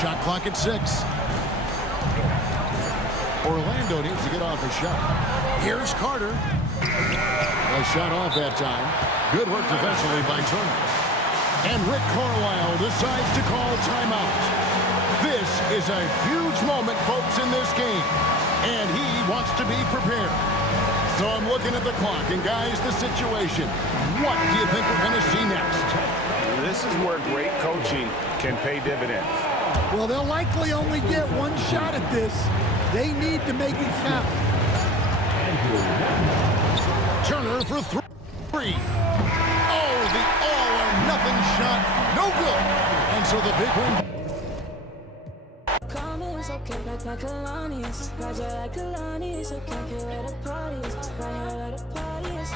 Shot clock at 6. Orlando needs to get off a shot. Here's Carter. A shot off that time. Good work defensively by Turner. And Rick Carlisle decides to call timeout. This is a huge moment, folks, in this game. And he wants to be prepared. So I'm looking at the clock, and guys, the situation. What do you think we're going to see next? This is where great coaching can pay dividends. Well, they'll likely only get one shot at this. They need to make it count. Turner for 3. Oh, the all-or-nothing shot. No good. And so the big win. Okay, like Kalani's, Roger like Kalani's. Okay, here at the parties, right here at the parties.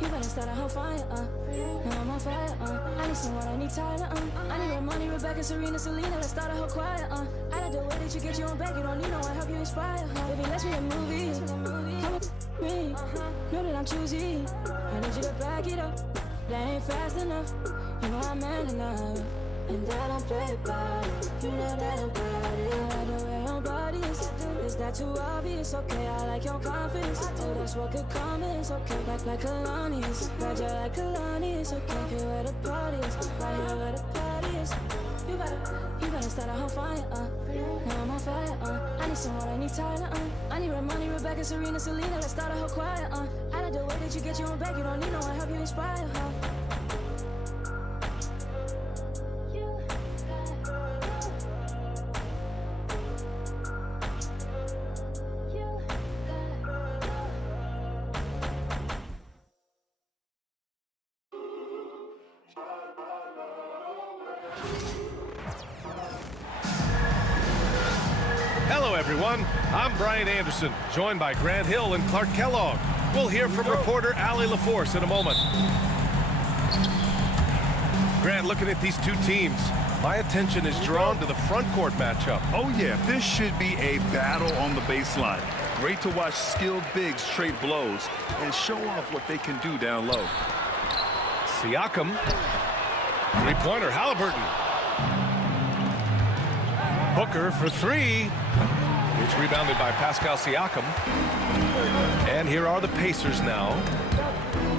You better start a whole fire, Now I'm on fire, I need someone, I need Tyler, I need Ramoni, Rebecca, Serena, Selena. Let's start a whole choir, I like the way that you get your own back. You don't need no one, help you inspire, Baby, let's be a movie. Come with me, know that I'm choosy. I need you to back it up. That ain't fast enough. You know I'm man enough. And I don't play about it. You know that I'm proud of it. I like the way your body is that too obvious? Okay, I like your confidence. Oh, that's what could come is okay. Like Kalani's, Roger like Kalani's. Okay, here where the party is, right here where the party is. You better start a whole fire, Now I'm on fire, I need someone, I need Tyler, I need Ramoni, Rebecca, Serena, Selena. Let's start a whole choir, I like the way that you get your own back. You don't need no one, help you inspire, Hello, everyone. I'm Brian Anderson, joined by Grant Hill and Clark Kellogg. We'll hear from reporter Allie LaForce in a moment. Grant, looking at these two teams, my attention is drawn to the front court matchup. Oh, yeah, this should be a battle on the baseline. Great to watch skilled bigs trade blows and show off what they can do down low. Siakam. Three-pointer, Halliburton. Booker for 3. It's rebounded by Pascal Siakam. And here are the Pacers now.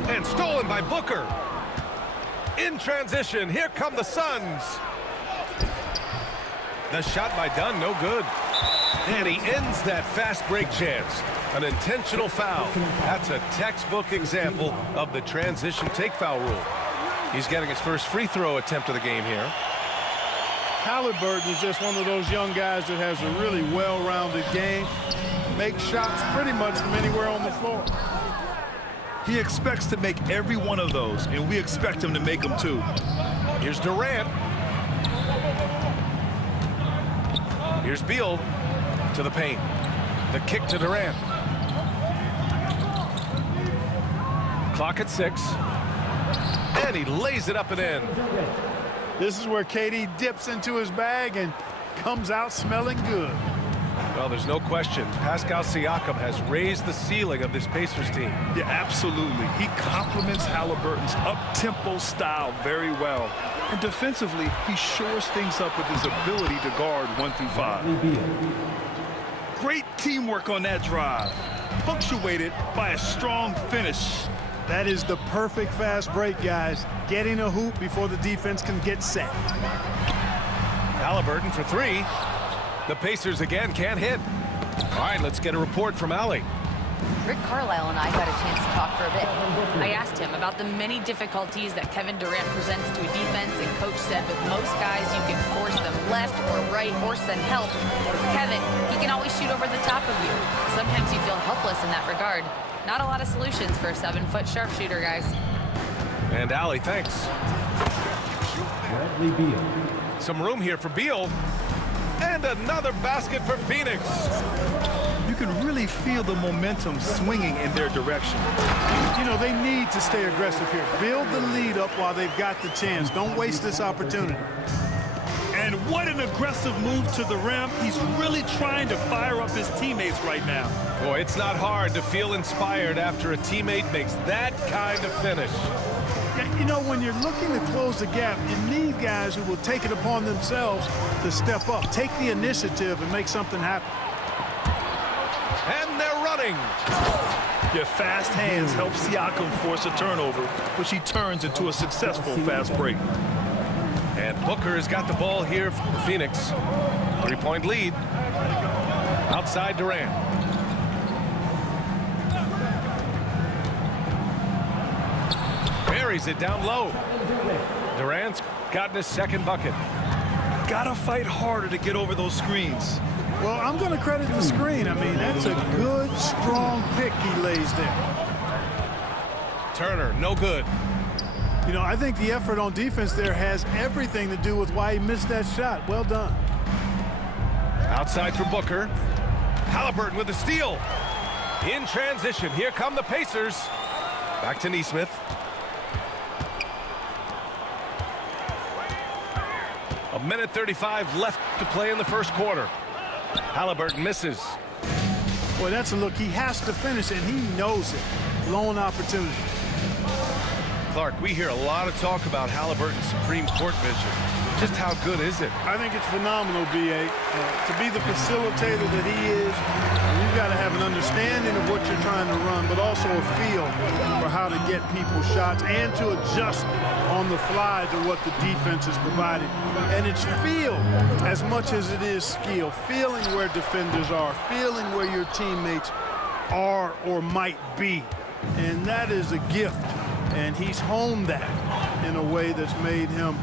And stolen by Booker. In transition, here come the Suns. The shot by Dunn, no good. And he ends that fast break chance. An intentional foul. That's a textbook example of the transition take foul rule. He's getting his first free throw attempt of the game here. Halliburton is just one of those young guys that has a really well-rounded game. Makes shots pretty much from anywhere on the floor. He expects to make every one of those, and we expect him to make them too. Here's Durant. Here's Beal to the paint. The kick to Durant. Clock at 6. And he lays it up and in. This is where KD dips into his bag and comes out smelling good. Well, there's no question. Pascal Siakam has raised the ceiling of this Pacers team. Yeah, absolutely. He complements Halliburton's up-tempo style very well. And defensively, he shores things up with his ability to guard 1 through 5. Great teamwork on that drive, punctuated by a strong finish. That is the perfect fast break, guys. Getting a hoop before the defense can get set. Halliburton for 3. The Pacers again can't hit. All right, let's get a report from Allie. Rick Carlisle and I got a chance to talk for a bit. I asked him about the many difficulties that Kevin Durant presents to a defense, and Coach said with most guys you can force them left or right or send help. With Kevin, he can always shoot over the top of you. Sometimes you feel helpless in that regard. Not a lot of solutions for a 7-foot sharpshooter, guys. And Allie, thanks. Bradley Beal. Some room here for Beal. And another basket for Phoenix. You can really feel the momentum swinging in their direction. You know, they need to stay aggressive here. Build the lead up while they've got the chance. Don't waste this opportunity. And what an aggressive move to the rim. He's really trying to fire up his teammates right now. Boy, it's not hard to feel inspired after a teammate makes that kind of finish. You know, when you're looking to close the gap, you need guys who will take it upon themselves to step up, take the initiative, and make something happen. And they're running. Your fast hands help Siakam force a turnover, which he turns into a successful fast break. And Booker has got the ball here for Phoenix. 3-point lead. Outside Durant. Buries it down low. Durant's gotten his second bucket. Gotta fight harder to get over those screens. Well, I'm going to credit the screen. I mean, that's a good, strong pick he lays there. Turner, no good. You know, I think the effort on defense there has everything to do with why he missed that shot. Well done. Outside for Booker. Haliburton with the steal. In transition, here come the Pacers. Back to Nesmith. A minute 35 left to play in the first quarter. Haliburton misses. Boy, that's a look he has to finish, and he knows it. Lone opportunity. Clark, we hear a lot of talk about Haliburton's Supreme Court vision. Just how good is it? I think it's phenomenal, B.A. To be the facilitator that he is, you've got to have an understanding of what you're trying to run, but also a feel for how to get people shots and to adjust on the fly to what the defense is providing. And it's feel as much as it is skill. Feeling where defenders are, feeling where your teammates are or might be. And that is a gift. And he's honed that in a way that's made him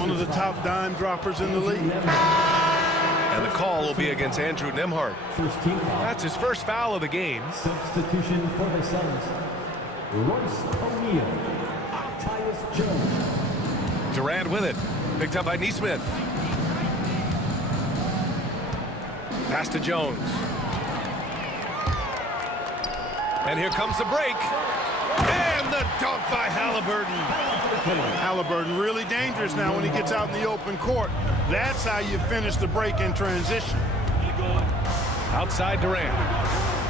one of the top dime droppers in the league. And the call will be against Andrew Nembhard. That's his first foul of the game. Substitution for the Suns. Royce O'Neal. Tyus Jones. Durant with it. Picked up by Nesmith. Pass to Jones. And here comes the break. And the dunk by Haliburton. Haliburton really dangerous now when he gets out in the open court. That's how you finish the break in transition. Outside Durant.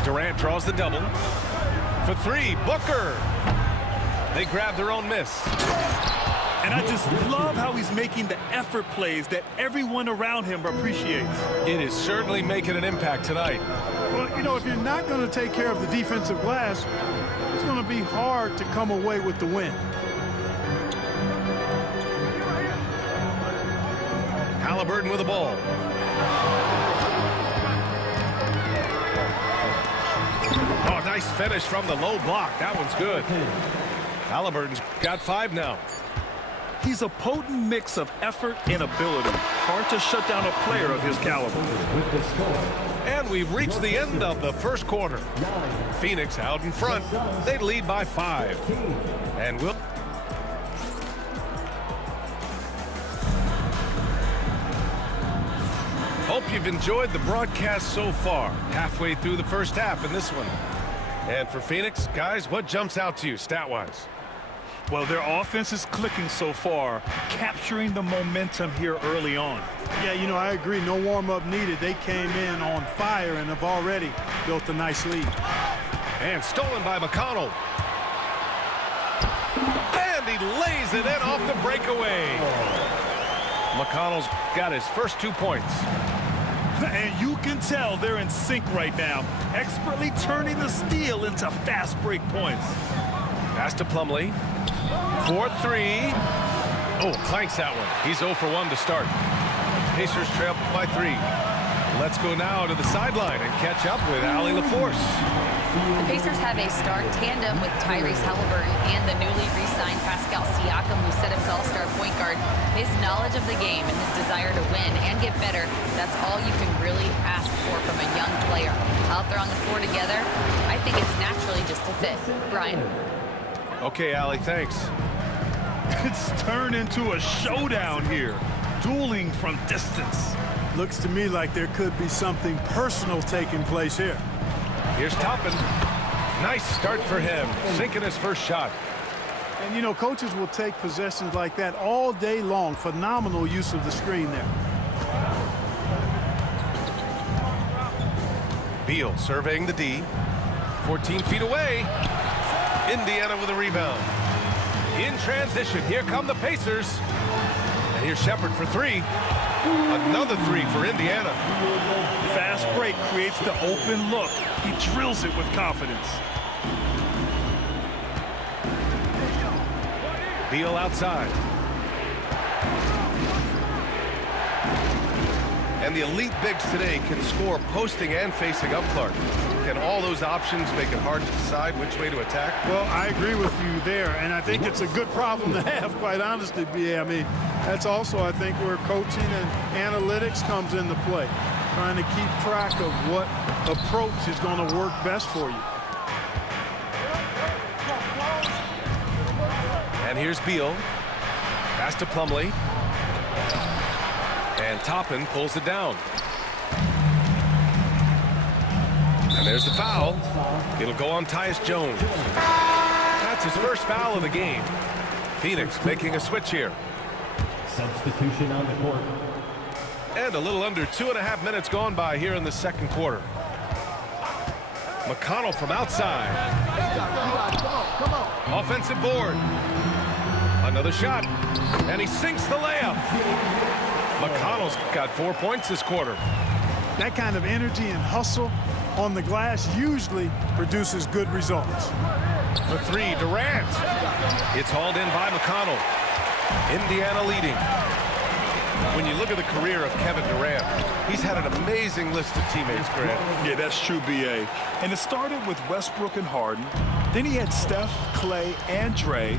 Durant draws the double. For three, Booker. They grab their own miss. And I just love how he's making the effort plays that everyone around him appreciates. It is certainly making an impact tonight. Well, you know, if you're not going to take care of the defensive glass, it's going to be hard to come away with the win. Haliburton with the ball. Oh, nice finish from the low block. That one's good. Haliburton's got 5 now. He's a potent mix of effort and ability. Hard to shut down a player of his caliber. And we've reached the end of the first quarter. Phoenix out in front. They lead by 5. And we'll... Hope you've enjoyed the broadcast so far. Halfway through the first half in this one. And for Phoenix, guys, what jumps out to you stat-wise? Well, their offense is clicking so far, capturing the momentum here early on. Yeah, you know, I agree. No warm-up needed. They came in on fire and have already built a nice lead. And stolen by McConnell. And he lays it in off the breakaway. McConnell's got his first 2 points. And you can tell they're in sync right now, expertly turning the steal into fast break points. Pass to Plumlee. 4-3. Oh, clanks that one. He's 0 for 1 to start. Pacers trail by 3. Let's go now to the sideline and catch up with Allie LaForce. The Pacers have a star tandem with Tyrese Haliburton and the newly re-signed Pascal Siakam, who set up as all-star point guard. His knowledge of the game and his desire to win and get better, that's all you can really ask for from a young player. Out there on the floor together, I think it's naturally just a fit. Brian. Okay, Allie, thanks. It's turned into a showdown here, dueling from distance. Looks to me like there could be something personal taking place here. Here's Toppin. Nice start for him, sinking his first shot. And, you know, coaches will take possessions like that all day long. Phenomenal use of the screen there. Beal surveying the D. 14 feet away. Indiana with a rebound. In transition, here come the Pacers. And here's Shepherd for three. Another three for Indiana. Fast break creates the open look. He drills it with confidence. Beal outside. And the elite bigs today can score posting and facing up Clark. Can all those options make it hard to decide which way to attack? Well, I agree with you there, and I think it's a good problem to have, quite honestly, B.A. I mean, that's also, I think, where coaching and analytics comes into play, trying to keep track of what approach is going to work best for you. And here's Beal. Pass to Plumlee. And Toppin pulls it down. And there's the foul. It'll go on Tyus Jones. That's his first foul of the game. Phoenix making a switch here. Substitution on the court. And a little under 2.5 minutes gone by here in the second quarter. McConnell from outside. Offensive board. Another shot. And he sinks the layup. McConnell's got 4 points this quarter. That kind of energy and hustle on the glass usually produces good results. For three, Durant. It's hauled in by McConnell. Indiana leading. When you look at the career of Kevin Durant, he's had an amazing list of teammates, Grant. Yeah, that's true, B.A. And it started with Westbrook and Harden. Then he had Steph, Clay, and Dre,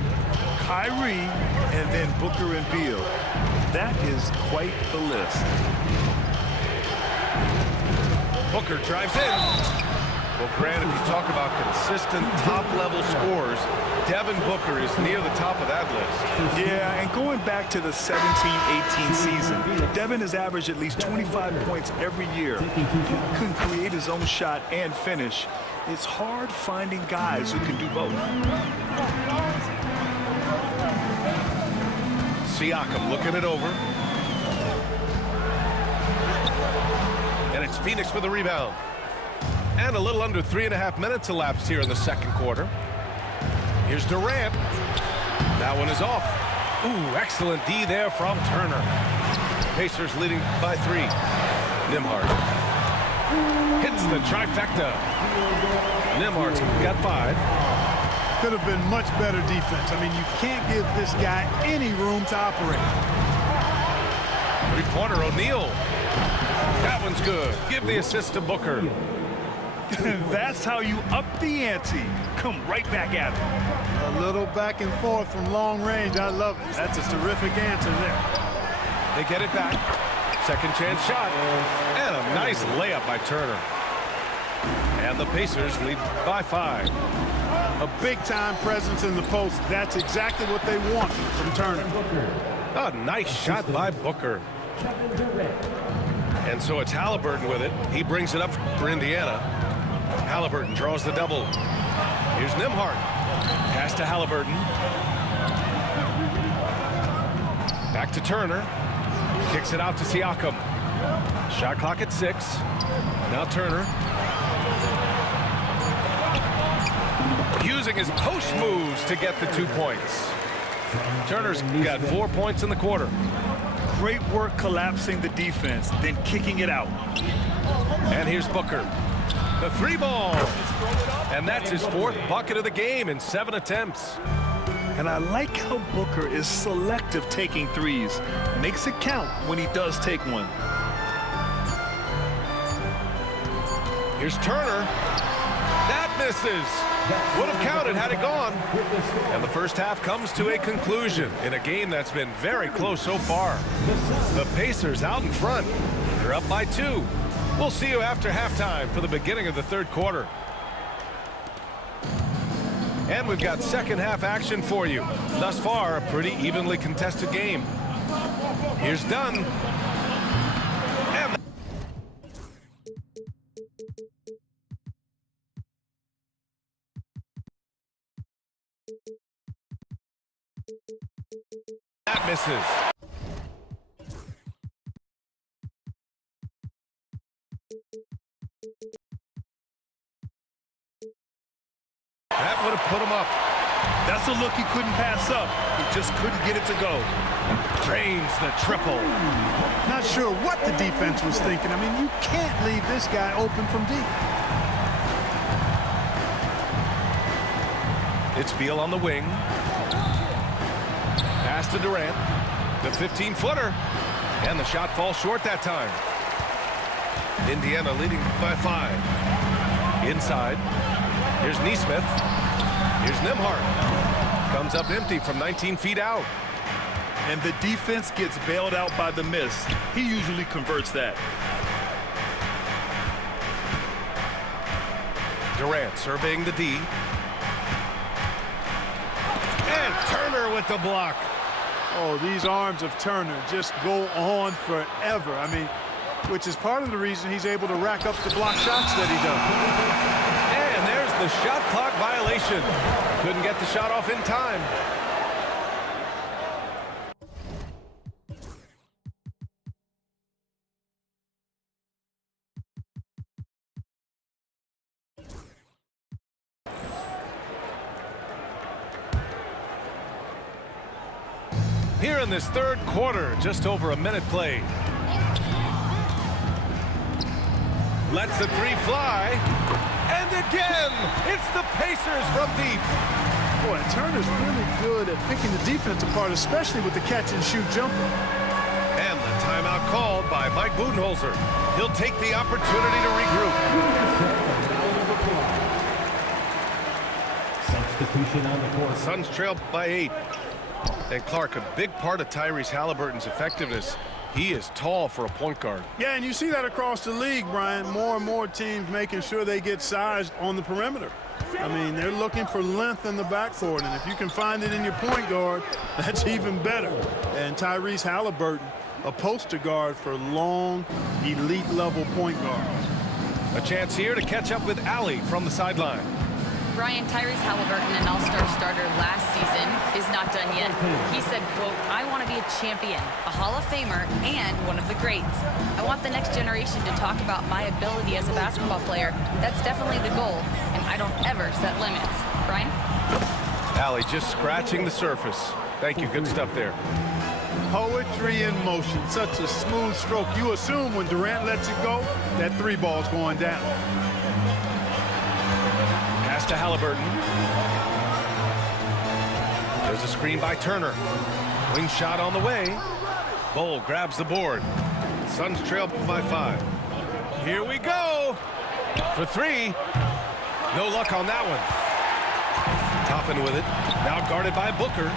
Kyrie, and then Booker and Beal. That is quite the list. Booker drives in. Well, Grant, if you talk about consistent top-level scores, Devin Booker is near the top of that list. Yeah, and going back to the 17-18 season, Devin has averaged at least 25 points every year. He can create his own shot and finish. It's hard finding guys who can do both. Siakam looking it over. And it's Phoenix for the rebound. And a little under 3.5 minutes elapsed here in the second quarter. Here's Durant. That one is off. Ooh, excellent D there from Turner. Pacers leading by 3. Nembhard hits the trifecta. Nembhard's got 5. Could have been much better defense. I mean, you can't give this guy any room to operate. Three-pointer, O'Neal. That one's good. Give the assist to Booker. That's how you up the ante. Come right back at him. A little back and forth from long range. I love it. That's a terrific answer there. They get it back. Second chance shot. And a nice layup by Turner. And the Pacers lead by 5. A big-time presence in the post. That's exactly what they want from Turner. A nice shot by Booker. And so it's Halliburton with it. He brings it up for Indiana. Halliburton draws the double. Here's Nembhard. Pass to Halliburton. Back to Turner. Kicks it out to Siakam. Shot clock at 6. Now Turner. Using his post moves to get the 2 points. Turner's got 4 points in the quarter. Great work collapsing the defense, then kicking it out. And here's Booker. The 3 ball. And that's his 4th bucket of the game in 7 attempts. And I like how Booker is selective taking threes. Makes it count when he does take one. Here's Turner. That misses. Would have counted had it gone. And the first half comes to a conclusion in a game that's been very close so far. The Pacers out in front. They're up by 2. We'll see you after halftime for the beginning of the third quarter. And we've got second half action for you. Thus far, a pretty evenly contested game. Here's Dunn. And that misses. That would have put him up. That's a look look he couldn't pass up. He just couldn't get it to go. Drains the triple. Not sure what the defense was thinking. I mean, you can't leave this guy open from deep. It's Beal on the wing. Pass to Durant. The 15-footer. And the shot falls short that time. Indiana leading by 5. Inside. Here's Nesmith. Here's Nembhard. Comes up empty from 19 feet out. And the defense gets bailed out by the miss. He usually converts that. Durant surveying the D. And Turner with the block. Oh, these arms of Turner just go on forever. I mean, which is part of the reason he's able to rack up the block shots that he does. And there's the shot clock violation. Couldn't get the shot off in time. Here in this third quarter, just over a minute played. Lets the three fly. And again, it's the Pacers from deep. Boy, Turner's really good at picking the defense apart, especially with the catch-and-shoot jumper. And the timeout called by Mike Budenholzer. He'll take the opportunity to regroup. Substitution on the court. Suns trail by 8. And Clark, a big part of Tyrese Halliburton's effectiveness, he is tall for a point guard. Yeah, and you see that across the league, Brian. More and more teams making sure they get sized on the perimeter. I mean, they're looking for length in the backcourt, and if you can find it in your point guard, that's even better. And Tyrese Halliburton, a poster guard for long, elite-level point guards. A chance here to catch up with Allie from the sideline. Brian, Tyrese Halliburton, an all-star starter last season, is not done yet. He said, quote, "I want to be a champion, a Hall of Famer, and one of the greats. I want the next generation to talk about my ability as a basketball player. That's definitely the goal, and I don't ever set limits." Brian? Allie just scratching the surface. Thank you. Good stuff there. Poetry in motion. Such a smooth stroke. You assume when Durant lets it go, that three ball's going down. Pass to Halliburton. There's a screen by Turner. Wing shot on the way. Bol grabs the board. Suns trail by 5. Here we go. For 3. No luck on that one. Toppin with it. Now guarded by Booker.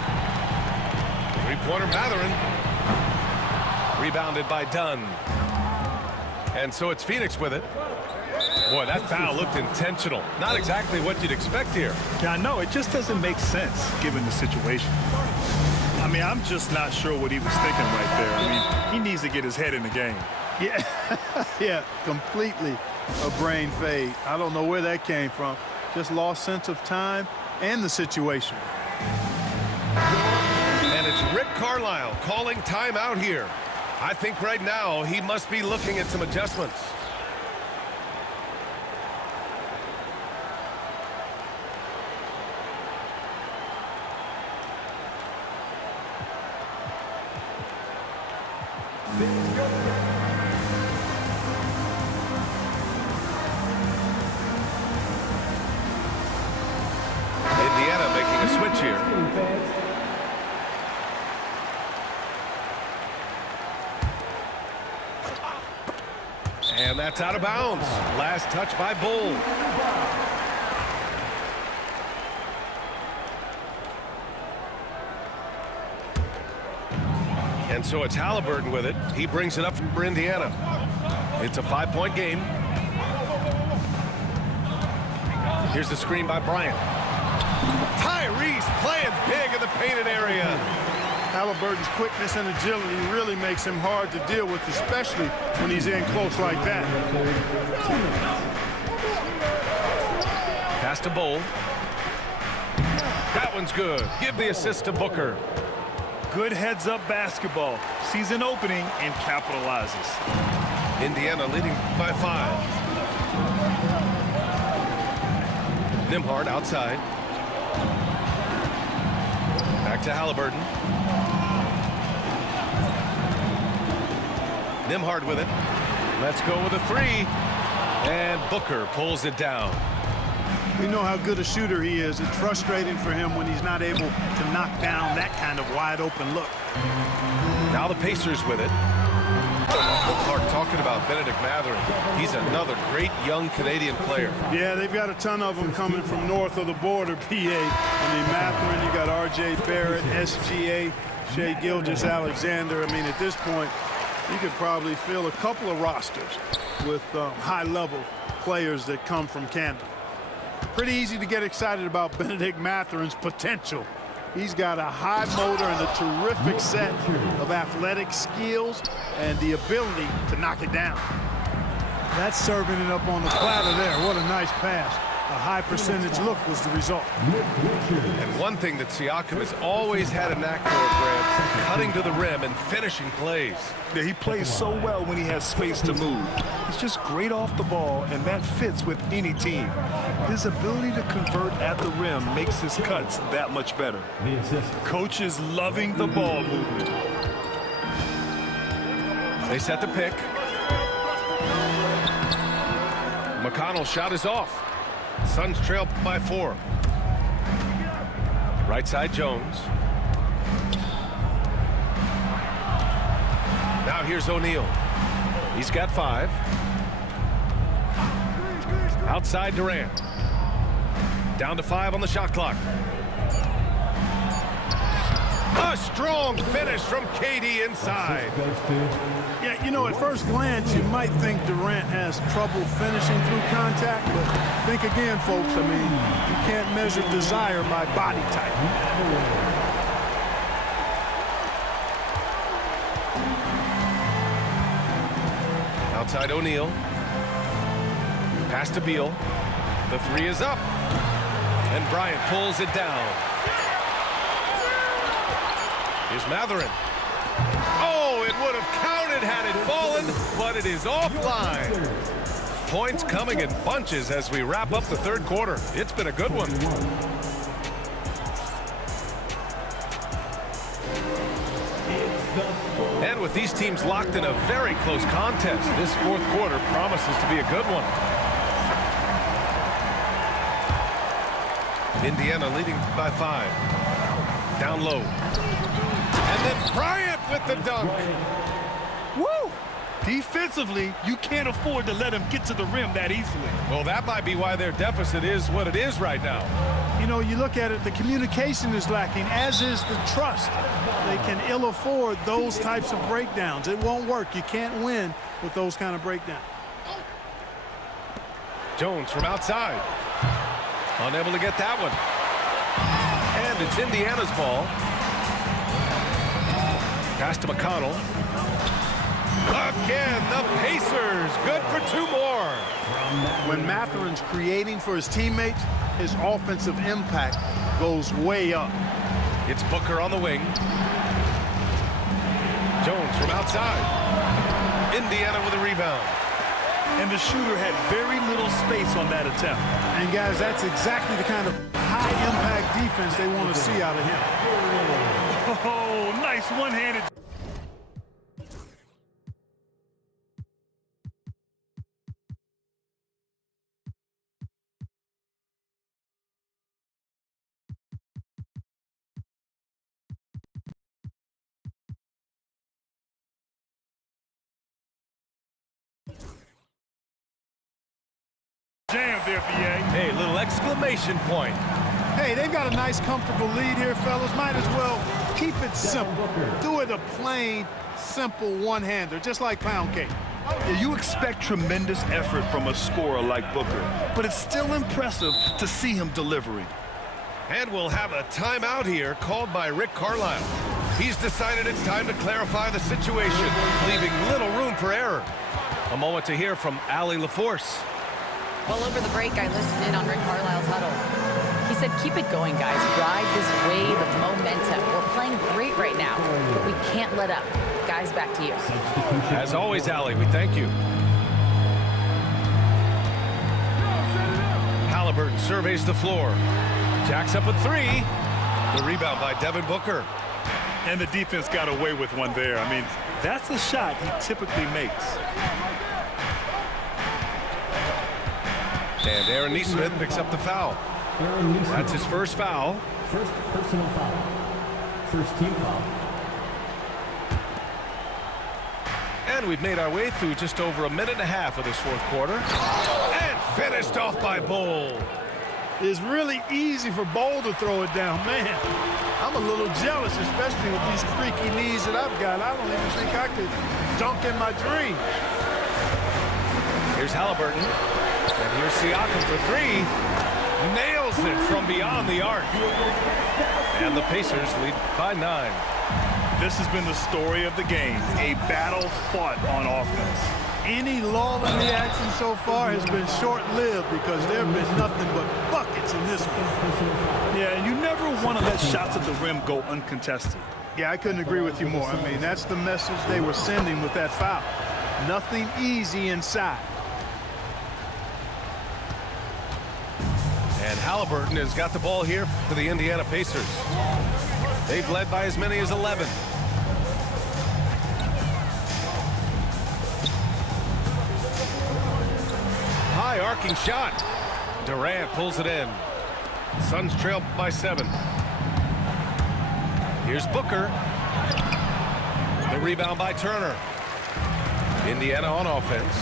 Three-pointer Mathurin. Rebounded by Dunn. And so it's Phoenix with it. Boy, that foul looked intentional. Not exactly what you'd expect here. Yeah, I know. It just doesn't make sense given the situation. I mean, I'm just not sure what he was thinking right there. I mean, he needs to get his head in the game. Yeah, yeah, completely a brain fade. I don't know where that came from. Just lost sense of time and the situation. And it's Rick Carlisle calling timeout here. I think right now he must be looking at some adjustments. Indiana making a switch here. And that's out of bounds. Last touch by Bol. And so it's Halliburton with it. He brings it up for Indiana. It's a 5-point game. Here's the screen by Bryant. Tyrese playing big in the painted area. Halliburton's quickness and agility really makes him hard to deal with, especially when he's in close like that. Pass to Bol. That one's good. Give the assist to Booker. Good heads-up basketball. Sees an opening and capitalizes. Indiana leading by 5. Nembhard outside. Back to Halliburton. Nembhard with it. Let's go with a three. And Booker pulls it down. We know how good a shooter he is. It's frustrating for him when he's not able to knock down that kind of wide open look. Now the Pacers with it. Clark talking about Bennedict Mathurin. He's another great young Canadian player. Yeah, they've got a ton of them coming from north of the border, PA. I mean, Mathurin, you got R.J. Barrett, SGA, Shai Gilgeous-Alexander. I mean, at this point, you could probably fill a couple of rosters with high-level players that come from Canada. Pretty easy to get excited about Bennedict Mathurin's potential. He's got a high motor and a terrific set of athletic skills and the ability to knock it down. That's serving it up on the platter there. What a nice pass. A high percentage look was the result. And one thing that Siakam has always had a knack for, Grant, cutting to the rim and finishing plays. Yeah, he plays so well when he has space to move. He's just great off the ball, and that fits with any team. His ability to convert at the rim makes his cuts that much better. Coach is loving the ball movement. They set the pick. McConnell's shot is off. Suns trail by 4. Right side, Jones. Now here's O'Neal. He's got 5. Outside Durant. Down to 5 on the shot clock. A strong finish from KD inside. Yeah, you know, at first glance, you might think Durant has trouble finishing through contact, but think again, folks. I mean, you can't measure desire by body type. Outside O'Neal. Pass to Beal. The 3 is up. And Bryant pulls it down. Here's Mathurin. Oh, it would have counted had it fallen, but it is offline. Points coming in bunches as we wrap up the third quarter. It's been a good one. And with these teams locked in a very close contest, this fourth quarter promises to be a good one. Indiana leading by 5. Down low. And then Bryant with the dunk. Woo! Defensively, you can't afford to let him get to the rim that easily. Well, that might be why their deficit is what it is right now. You know, you look at it, the communication is lacking, as is the trust. They can ill afford those types of breakdowns. It won't work. You can't win with those kind of breakdowns. Jones from outside. Unable to get that one. And it's Indiana's ball. Pass to McConnell. Again, the Pacers. Good for 2 more. When Mathurin's creating for his teammates, his offensive impact goes way up. It's Booker on the wing. Jones from outside. Indiana with a rebound. And the shooter had very little space on that attempt. And guys, that's exactly the kind of high-impact defense they want to see out of him. Oh, nice one-handed. Jam there, BA. Hey, little exclamation point. Hey, they've got a nice, comfortable lead here, fellas. Might as well keep it simple. Do it a plain, simple one-hander, just like pound cake. Yeah, you expect tremendous effort from a scorer like Booker, but it's still impressive to see him delivering. And we'll have a timeout here called by Rick Carlisle. He's decided it's time to clarify the situation, leaving little room for error. A moment to hear from Allie LaForce. Well, over the break, I listened in on Rick Carlisle's huddle. He said, keep it going, guys. Ride this wave of momentum. We're playing great right now, but we can't let up. Guys, back to you. As always, Allie, we thank you. Halliburton surveys the floor. Jacks up a 3. The rebound by Devin Booker. And the defense got away with one there. I mean, that's a shot he typically makes. And Aaron Nesmith picks up the foul. That's his first foul. First personal foul. First team foul. And we've made our way through just over a minute and a half of this fourth quarter. And finished off by Bol. It's really easy for Bol to throw it down. Man, I'm a little jealous, especially with these freaky knees that I've got. I don't even think I could dunk in my dreams. Here's Halliburton. And here's Siakam for three. Nails it from beyond the arc. And the Pacers lead by 9. This has been the story of the game, a battle fought on offense. Any lull in the action so far has been short-lived because there have been nothing but buckets in this one. Yeah, and you never want to let shots at the rim go uncontested. Yeah, I couldn't agree with you more. I mean, that's the message they were sending with that foul. Nothing easy inside. And Halliburton has got the ball here for the Indiana Pacers. They've led by as many as 11. High arcing shot. Durant pulls it in. Suns trail by 7. Here's Booker. The rebound by Turner. Indiana on offense.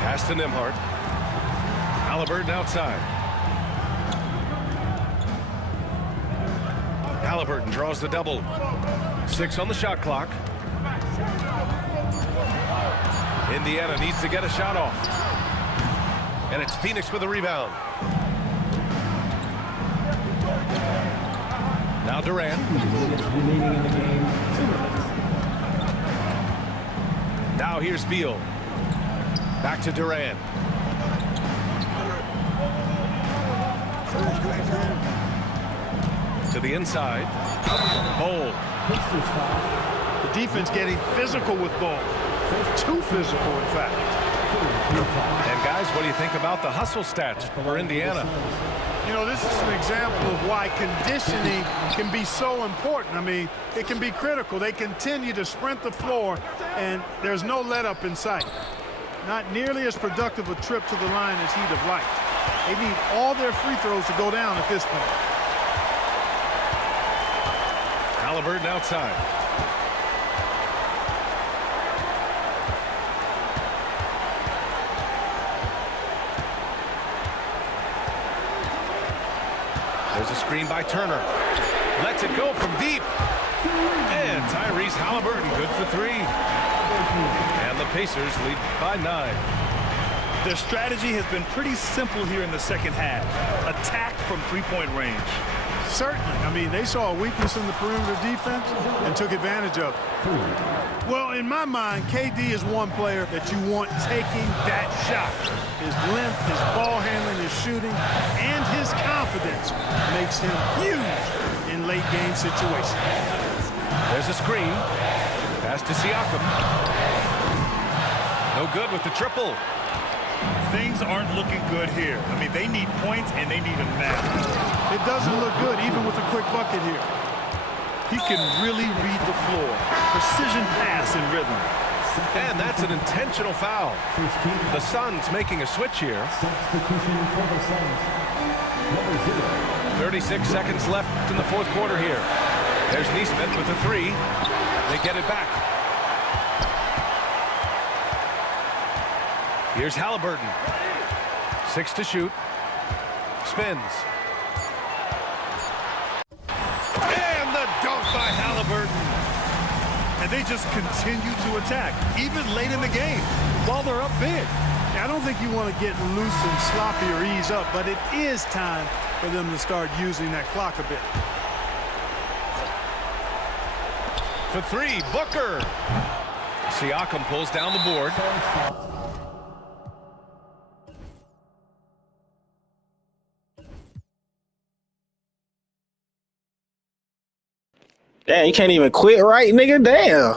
Pass to Nembhard. Halliburton outside. Halliburton draws the double. 6 on the shot clock. Indiana needs to get a shot off. And it's Phoenix with a rebound. Now Durant. Now here's Beal. Back to Durant. To the inside. Bol. The defense getting physical with Bol. Too physical, in fact. And guys, what do you think about the hustle stats for Indiana? You know, this is an example of why conditioning can be so important. I mean, it can be critical. They continue to sprint the floor, and there's no let-up in sight. Not nearly as productive a trip to the line as he'd have liked. They need all their free throws to go down at this point. Halliburton outside. There's a screen by Turner. Lets it go from deep. And Tyrese Halliburton good for 3. And the Pacers lead by 9. Their strategy has been pretty simple here in the second half. Attack from three-point range. Certainly. I mean, they saw a weakness in the perimeter defense and took advantage of it. Well, in my mind, KD is one player that you want taking that shot. His length, his ball handling, his shooting, and his confidence makes him huge in late-game situations. There's a screen. Pass to Siakam. No good with the triple. Things aren't looking good here. I mean, they need points, and they need them now. It doesn't look good, even with a quick bucket here. He can really read the floor. Precision pass and rhythm. And that's an intentional foul. The Suns making a switch here. Substitution for the Suns. Number 0. 36 seconds left in the fourth quarter here. There's Nesmith with a 3. They get it back. Here's Halliburton. 6 to shoot. Spins. And the dunk by Halliburton. And they just continue to attack, even late in the game, while they're up big. I don't think you want to get loose and sloppy or ease up, but it is time for them to start using that clock a bit. For 3, Booker. Siakam pulls down the board. Damn, you can't even quit right, nigga? Damn.